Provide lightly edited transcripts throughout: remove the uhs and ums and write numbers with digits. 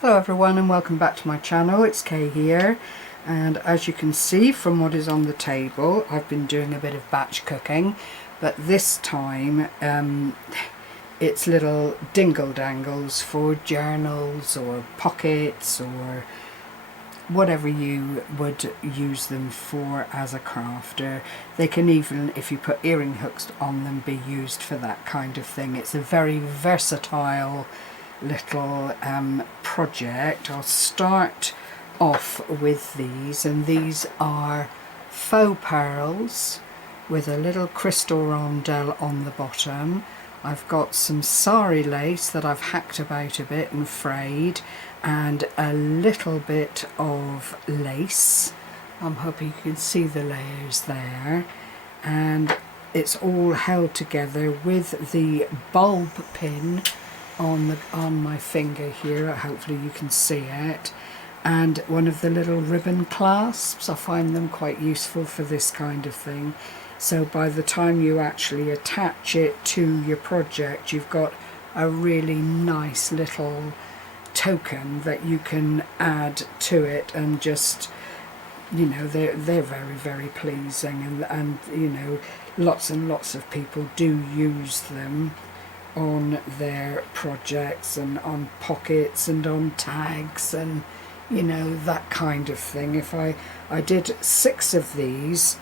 Hello everyone and welcome back to my channel. It's Kay here, and as you can see from what is on the table, I've been doing a bit of batch cooking, but this time it's little dingle dangles for journals or pockets or whatever you would use them for as a crafter. They can even, if you put earring hooks on them, be used for that kind of thing. It's a very versatile little project. I'll start off with these, and these are faux pearls with a little crystal rondelle on the bottom. I've got some sari lace that I've hacked about a bit and frayed, and a little bit of lace. I'm hoping you can see the layers there, and it's all held together with the bulb pin on my finger here. Hopefully you can see it, and one of the little ribbon clasps. I find them quite useful for this kind of thing, so by the time you actually attach it to your project, you've got a really nice little token that you can add to it, and just, you know, they're very, very pleasing, and you know, lots and lots of people do use them on their projects and on pockets and on tags and, you know, that kind of thing. If I did 6 of these,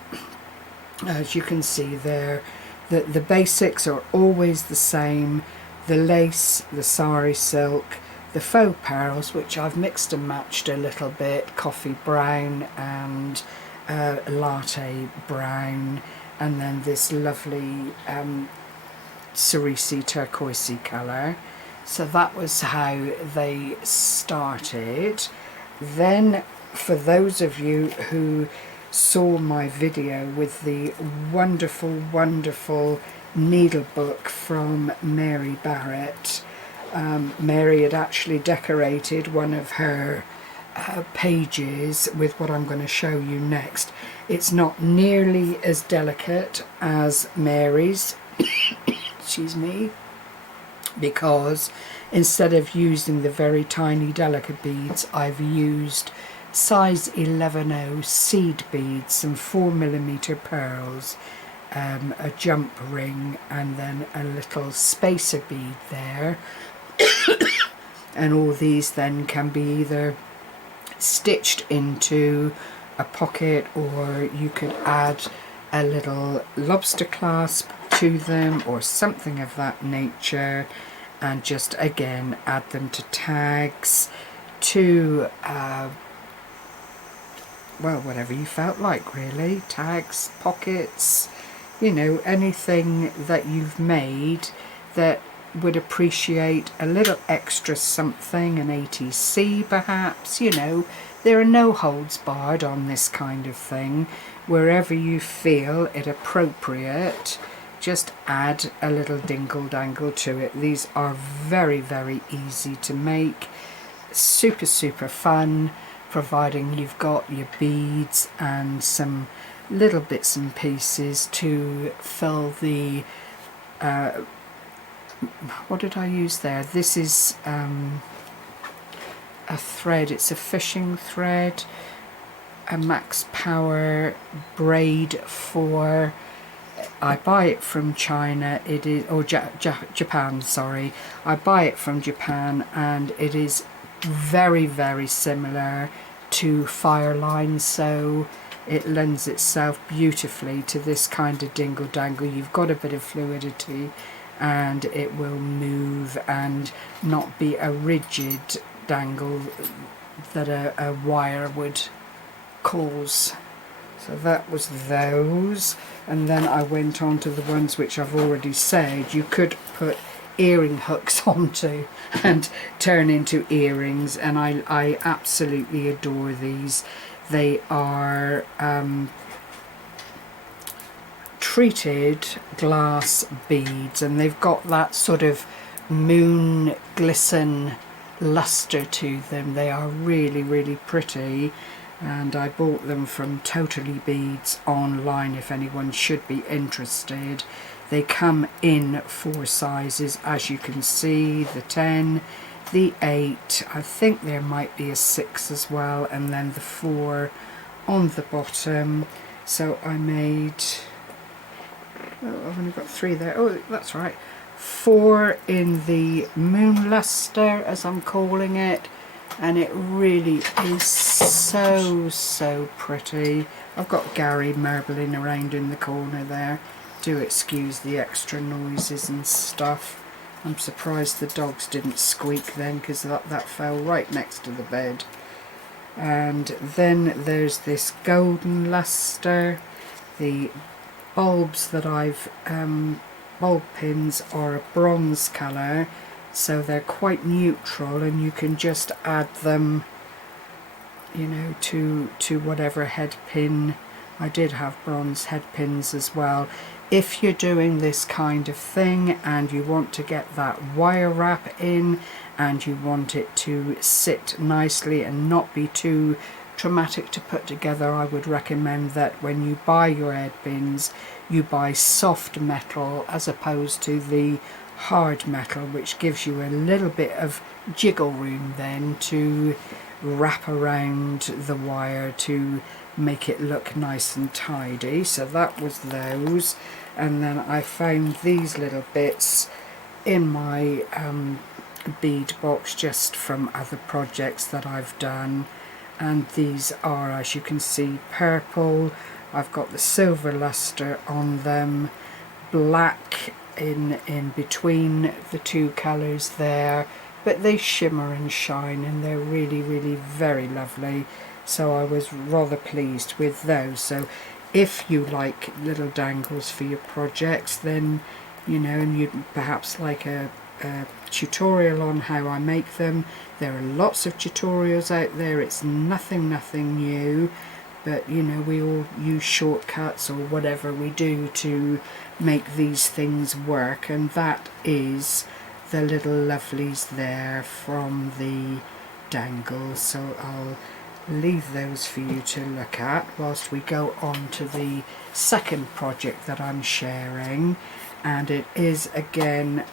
as you can see there, the basics are always the same: the lace, the sari silk, the faux pearls, which I've mixed and matched a little bit, coffee brown and latte brown, and then this lovely cerise turquoisey colour. So that was how they started. Then, for those of you who saw my video with the wonderful needle book from Mary Barratt, Mary had actually decorated one of her pages with what I'm going to show you next. It's not nearly as delicate as Mary's excuse me, because instead of using the very tiny delicate beads, I've used size 11/0 seed beads, some 4mm pearls, a jump ring, and then a little spacer bead there. And all these then can be either stitched into a pocket, or you could add a little lobster clasp to them or something of that nature, and just again add them to tags, to well, whatever you felt like really, tags, pockets, you know, anything that you've made that would appreciate a little extra something, an ATC perhaps. You know, there are no holds barred on this kind of thing. Wherever you feel it appropriate, just add a little dingle dangle to it. These are very, very easy to make, super fun, providing you've got your beads and some little bits and pieces to fill the what did I use there? This is a thread, it's a fishing thread, a max power braid for, I buy it from China, it is, or Japan, sorry. I buy it from Japan, and it is very, very similar to fire line, so it lends itself beautifully to this kind of dingle dangle. You've got a bit of fluidity, and it will move and not be a rigid dangle that a wire would cause. So that was those, and then I went on to the ones which I've already said you could put earring hooks onto and turn into earrings, and I absolutely adore these. They are treated glass beads, and they've got that sort of moon glisten luster to them. They are really, really pretty, and I bought them from Totally Beads online if anyone should be interested. They come in 4 sizes, as you can see, the 10, the 8, I think there might be a 6 as well, and then the 4 on the bottom. So I made, oh, I've only got 3 there, oh that's right, 4 in the moon luster, as I'm calling it, and it really is so pretty. I've got Gary marbling around in the corner there. Do excuse the extra noises and stuff. I'm surprised the dogs didn't squeak then, because that fell right next to the bed. And then there's this golden luster. The bulbs that I've bulb pins are a bronze colour, so they're quite neutral, and you can just add them, you know, to whatever head pin. I did have bronze head pins as well. If you're doing this kind of thing and you want to get that wire wrap in and you want it to sit nicely and not be too traumatic to put together, I would recommend that when you buy your head pins, you buy soft metal as opposed to the hard metal, which gives you a little bit of jiggle room then to wrap around the wire to make it look nice and tidy. So that was those, and then I found these little bits in my bead box just from other projects that I've done, and these are, as you can see, purple. I've got the silver luster on them, black in between the two colours there, but they shimmer and shine and they're really very lovely. So I was rather pleased with those. So if you like little dangles for your projects, then, you know, and you'd perhaps like a tutorial on how I make them, there are lots of tutorials out there. It's nothing new, but you know, we all use shortcuts or whatever we do to make these things work, and that is the little lovelies there from the dangles. So I'll leave those for you to look at whilst we go on to the second project that I'm sharing, and it is again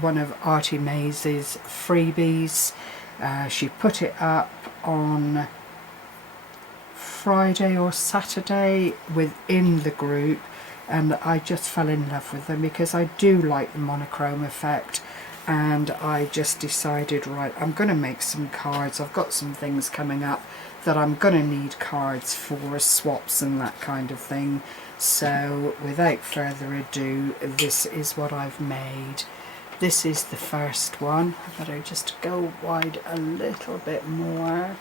one of Artymaze's freebies. She put it up on Friday or Saturday within the group, and I just fell in love with them because I do like the monochrome effect, and I just decided, right, I'm going to make some cards. I've got some things coming up that I'm going to need cards for, swaps and that kind of thing. So without further ado, this is what I've made. This is the first one. I better just go wide a little bit more,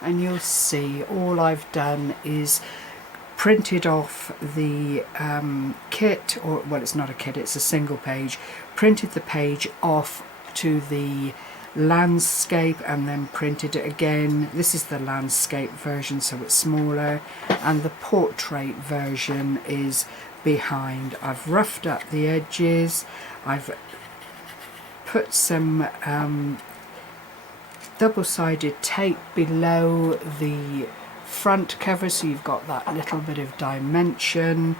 and you'll see all I've done is printed off the kit, or well, it's not a kit, it's a single page, printed the page off to the landscape and then printed it again. This is the landscape version, so it's smaller, and the portrait version is behind. I've roughed up the edges, I've put some double-sided tape below the front cover, so you've got that little bit of dimension.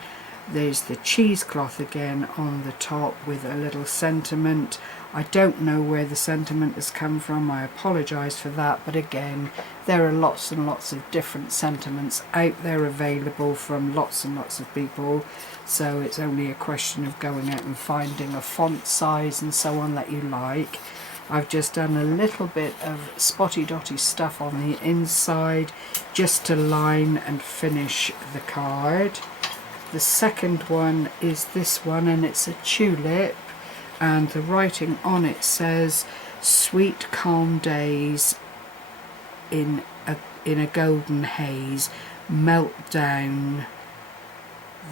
There's the cheesecloth again on the top with a little sentiment. I don't know where the sentiment has come from, I apologise for that, but again, there are lots and lots of different sentiments out there available from lots and lots of people, so it's only a question of going out and finding a font size and so on that you like. I've just done a little bit of spotty dotty stuff on the inside just to line and finish the card. The second one is this one, and it's a tulip, and the writing on it says "Sweet calm days in a golden haze melt down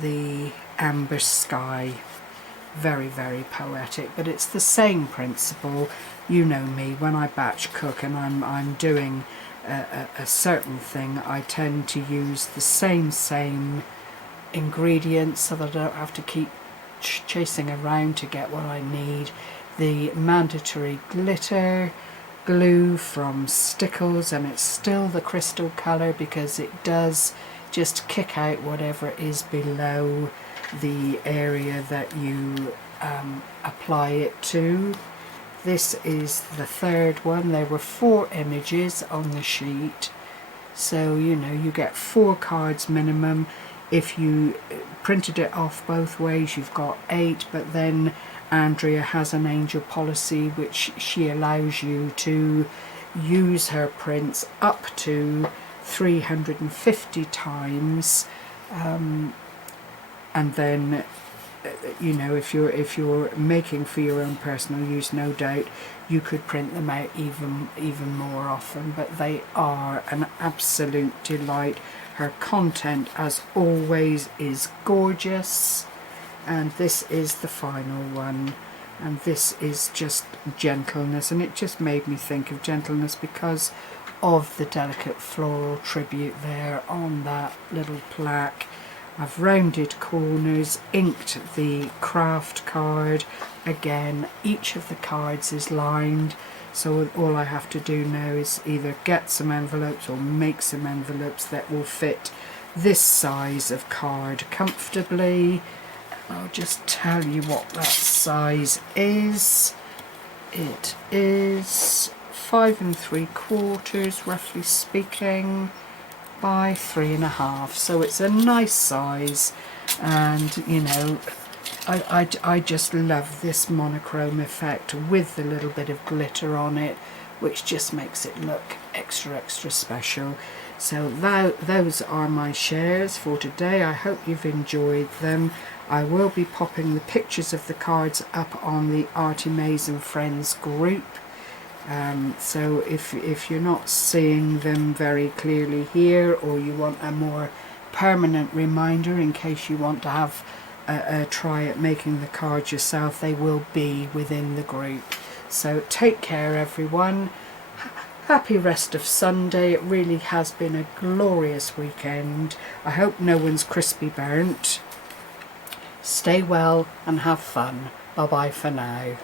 the amber sky." Very poetic, but it's the same principle. You know me, when I batch cook and I'm doing a certain thing, I tend to use the same ingredients so that I don't have to keep chasing around to get what I need. The mandatory glitter glue from Stickles, and it's still the crystal colour because it does just kick out whatever is below the area that you apply it to. This is the third one. There were 4 images on the sheet, so you know you get 4 cards minimum. If you printed it off both ways, you've got 8, but then Andrea has an angel policy which she allows you to use her prints up to 350 times, and then you know, if you're making for your own personal use, no doubt you could print them out even more often, but they are an absolute delight. Her content, as always, is gorgeous, and this is the final one, and this is just gentleness, and it just made me think of gentleness because of the delicate floral tribute there on that little plaque. I've rounded corners, inked the craft card. Again, each of the cards is lined, so all I have to do now is either get some envelopes or make some envelopes that will fit this size of card comfortably. I'll just tell you what that size is. It is 5 3/4, roughly speaking, by 3.5, so it's a nice size. And you know, I just love this monochrome effect with the little bit of glitter on it, which just makes it look extra special. So those are my shares for today. I hope you've enjoyed them. I will be popping the pictures of the cards up on the Artymaze and Friends group. So if you're not seeing them very clearly here, or you want a more permanent reminder in case you want to have a try at making the cards yourself, they will be within the group. So take care everyone. Happy rest of Sunday. It really has been a glorious weekend. I hope no one's crispy burnt. Stay well and have fun. Bye bye for now.